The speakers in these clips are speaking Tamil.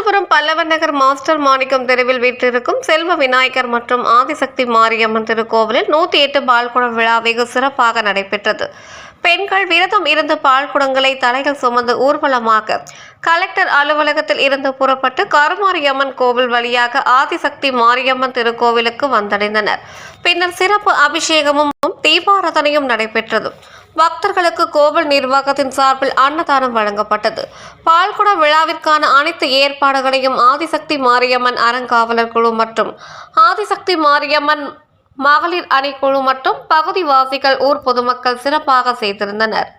காஞ்சிபுரம் பல்லவன் நகர் மாஸ்டர் மாணிக்கம் தெருவில் வீற்றிருக்கும் செல்வ விநாயகர் மற்றும் ஆதிசக்தி மாரியம்மன் திருக்கோவிலில் நூத்தி எட்டு பால்குடம் விழா வெகு சிறப்பாக நடைபெற்றது. பெண்கள் விரதம் இருந்து பால்குடங்களை தலையில் சுமந்து ஊர்வலமாக கலெக்டர் அலுவலகத்தில் இருந்து புறப்பட்டு கருமாரியம்மன் கோவில் வழியாக ஆதிசக்தி மாரியம்மன் திருக்கோவிலுக்கு வந்தடைந்தனர். பின்னர் சிறப்பு அபிஷேகமும் தீபாரதனையும் நடைபெற்றது. பக்தர்களுக்கு கோவில் நிர்வாகத்தின் சார்பில் அன்னதானம் வழங்கப்பட்டது. பால்குட விழாவிற்கான அனைத்து ஏற்பாடுகளையும் ஆதிசக்தி மாரியம்மன் அறங்காவலர் குழு மற்றும் ஆதிசக்தி மாரியம்மன் மகளிர் அணிக்குழு மற்றும் பகுதிவாசிகள் ஊர் பொதுமக்கள் சிறப்பாக செய்திருந்தனர்.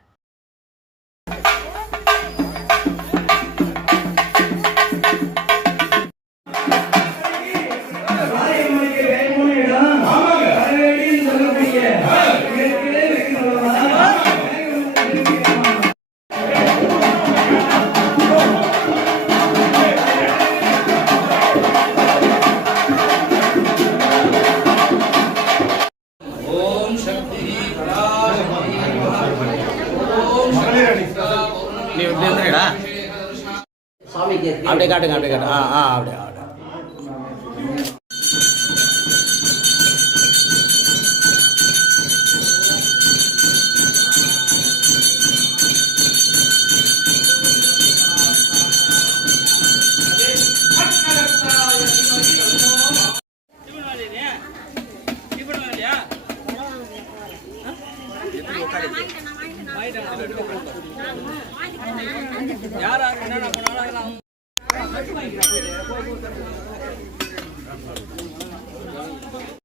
நீ இப்படி வந்துடுடா அப்படியே காட்டுங்க அப்படியே காட்டு. ஆ ஆ அப்படியே அப்படியே. யார் யாருக்கு என்னென்ன போனாலும் அதெல்லாம்